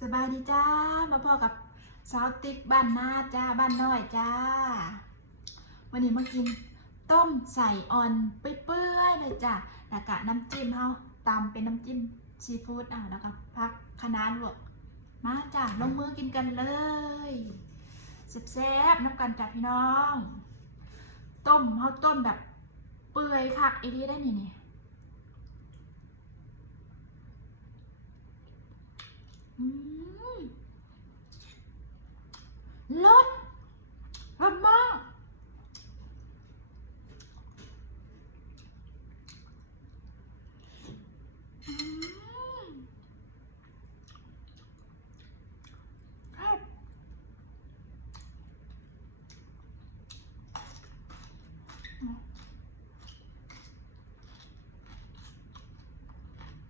สบายดีจ้ามาพ่อกับสาวติ๊กบ้านนาจ้าบ้านน้อยจ้าวันนี้มากินต้มใส่อ่อนเปื่อยๆเลยจ้าแล้วก็น้ำจิ้มเฮาตามเป็นน้ำจิ้มซีฟู้ดแล้วก็พักคะน้าลวกมาจ้าลงมือกินกันเลยแซ่บๆน้ำกันจ้าพี่น้องต้มเฮาต้มแบบเปื่อยคักอีดีได้นี่รสรสมาก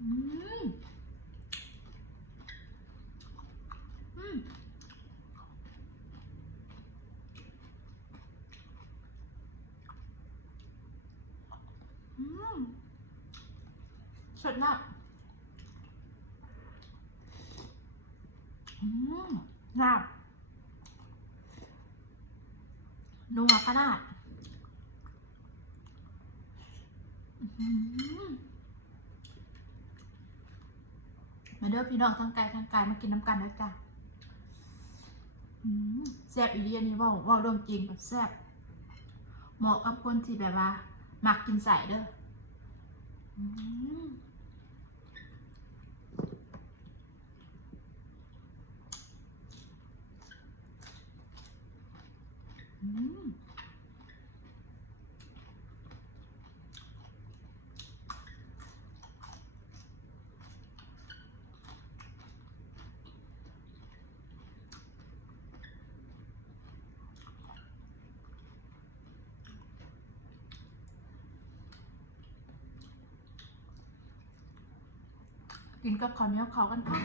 อืมอืมอืมสดมากน่านัวขนาดมาเด้อพี่น้องทั้งไกลทั้งไกลมากินน้ำกันนะจ๊ะแซ่บอีเดียนี่ว่าเรื่องจริงแบบแซ่บเหมาะกับคนที่แบบว่ามักกินใส่เด้ออืมอืมกินกับข้าวเหนียวเขากันค่ะ